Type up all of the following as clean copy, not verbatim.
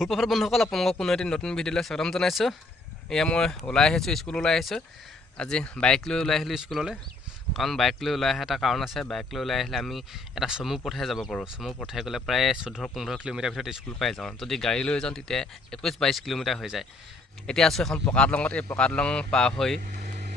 সুপ্ৰভাত বন্ধুসকল, আপোনালোকক পুনৰ এটি নতুন ভিডিঅ'লৈ স্বাগতম জনাইছোঁ। এয়া মই ওলাই আহিছোঁ, স্কুল ওলাই আহিছোঁ। আজি বাইক লৈ ওলাই আহিলোঁ স্কুললৈ, কাৰণ বাইক লৈ ওলাই অহা এটা কাৰণ আছে। বাইক লৈ ওলাই আহিলে আমি এটা চমু পথে যাব পাৰোঁ। চমু পথে গ'লে প্ৰায় 14-15 কিলোমিটাৰ ভিতৰত স্কুল পাই যাওঁ। যদি গাড়ী লৈ যাওঁ তেতিয়া 21-22 কিলোমিটাৰ হৈ যায়। এতিয়া আছোঁ এখন পকা দলঙত। এই পকা দলং পাৰ হৈ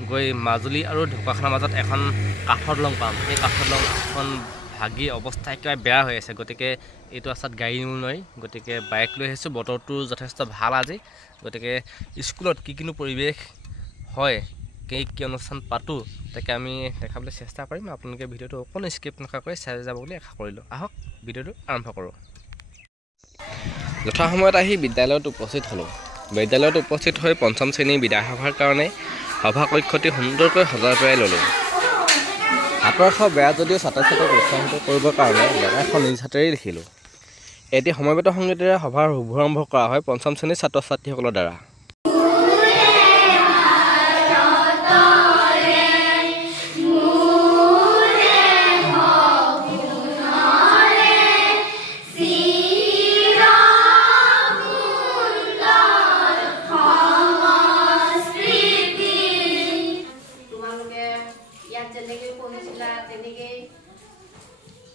গৈ মাজুলী আৰু ঢকুৱাখানাৰ মাজত এখন কাঠৰ দলং পাম। এই কাঠৰ দলংখন ভাগি অৱস্থা একেবাৰে বেয়া হৈ আছে, গতিকে এইটো ৰাস্তাত গাড়ী নিব নোৱাৰি। গতিকে বাইক লৈ আহিছোঁ। বতৰটো যথেষ্ট ভাল আজি, গতিকে স্কুলত কিনো পৰিৱেশ হয়, কি অনুষ্ঠান পাতোঁ, তাকে আমি দেখাবলৈ চেষ্টা কৰিম। আপোনালোকে ভিডিঅ'টো অকণো স্কিপ নকৰাকৈ চাই যাব বুলি আশা কৰিলোঁ। আহক ভিডিঅ'টো আৰম্ভ কৰোঁ। যথাসময়ত আহি বিদ্যালয়ত উপস্থিত হ'লোঁ। বিদ্যালয়ত উপস্থিত হৈ পঞ্চম শ্ৰেণীৰ বিদায় সভাৰ কাৰণে সভা কক্ষটি সুন্দৰকৈ সজাই পৰাই ল'লোঁ। হাতৰ আখৰ বেয়া যদিও ছাত্ৰ ছাত্ৰীক উৎসাহিত কৰিবৰ কাৰণে এখন নিজ হাতেৰেই লিখিলোঁ। এটি সমবেত সংগীতেৰে সভাৰ শুভাৰম্ভ কৰা হয় পঞ্চম শ্ৰেণীৰ ছাত্ৰ ছাত্ৰীসকলৰ দ্বাৰা।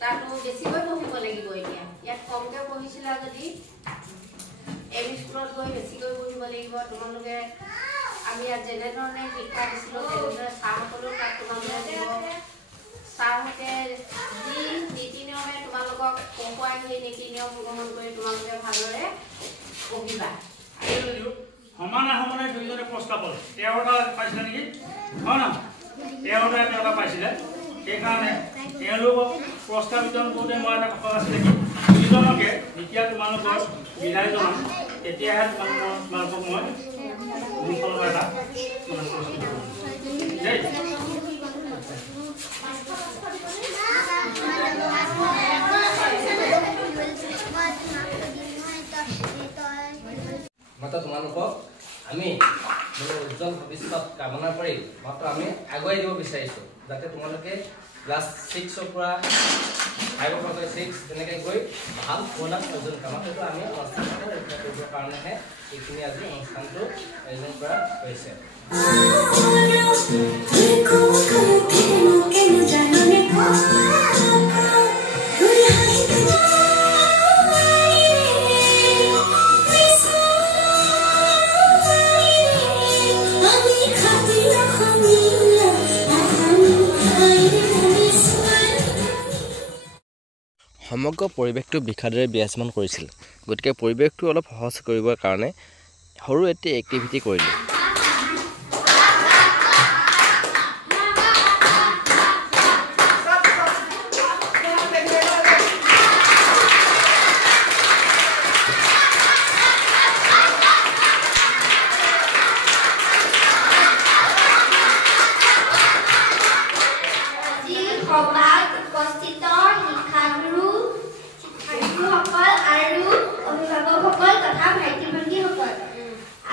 তাতো বেছিকৈ পঢ়িব লাগিব। এতিয়া ইয়াত কমকৈ পঢ়িছিলা যদি এম স্কুলত গৈ বেছিকৈ পঢ়িব লাগিব। তোমালোকে আমি ইয়াত যেনেধৰণে শিক্ষা দিছিলোঁ তেনেদৰে ছাৰসকলেও তাত তোমালোকে দিব। ছাৰহঁতে যি নীতি নিয়মে তোমালোকক পঢ়ুৱাই সেই নীতি নিয়ম গ্ৰহণ কৰি তোমালোকে ভালদৰে পঢ়িবা। সমানে সমানে দুইজনে প্ৰস্তাৱ হ'ল। 13টা পাইছিলে নেকি? হয় নহয়? 13টা পাইছিলে। সেইকাৰণে তেওঁলোকক প্ৰস্তাৱ বিতৰণ কৰোঁতে মই এটা কথা আছিলে কি, দুজনকে যেতিয়া তোমালোকৰ বিদায় জনাম তেতিয়াহে তোমালোকক মই মোৰফালৰ এটা প্ৰস্তুত কৰিম দেই। মাত্ৰ তোমালোকক আমি মোৰ উজ্জ্বল ভৱিষ্যত কামনা কৰি মাত্ৰ আমি আগুৱাই দিব বিচাৰিছোঁ, যাতে তোমালোকে ক্লাছ 6ৰ পৰা 5ৰ পৰা 6 তেনেকৈ গৈ ভাল সুনাম অৰ্জন কামত সেইটো আমি অনুষ্ঠানটো ৰক্ষা কৰিবৰ কাৰণেহে এইখিনি আজি অনুষ্ঠানটো আয়োজন কৰা হৈছে। সমগ্ৰ পৰিৱেশটো বিষাদেৰে বিৰাজমান কৰিছিল, গতিকে পৰিৱেশটো অলপ সহজ কৰিবৰ কাৰণে সৰু এটি এক্টিভিটি কৰিলোঁ।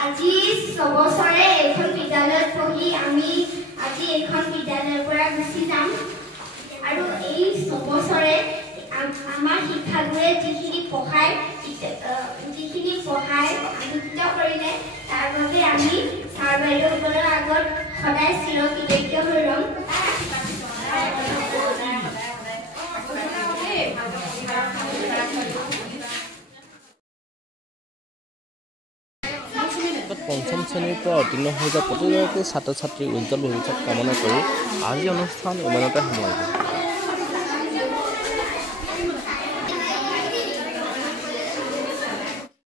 আজি 6 বছৰে এইখন বিদ্যালয়ত পঢ়ি আমি আজি এইখন বিদ্যালয়ৰ পৰা গুচি যাম, আৰু এই 6 বছৰে আমাৰ শিক্ষাগুৰুৱে যিখিনি পঢ়াই আলোকিত কৰিলে তাৰ বাবে আমি ছাৰ বাইদেউসকলৰ আগত সদায় চিৰকৃতজ্ঞ হৈ ৰ'ম। পঞ্চম শ্ৰেণীৰ পৰা উত্তীৰ্ণ হৈ যোৱা প্ৰতিগৰাকী ছাত্ৰ ছাত্ৰীৰ উজ্জ্বল ভৱিষ্যত কামনা কৰি আজি অনুষ্ঠান ইমানতে সামৰিলোঁ।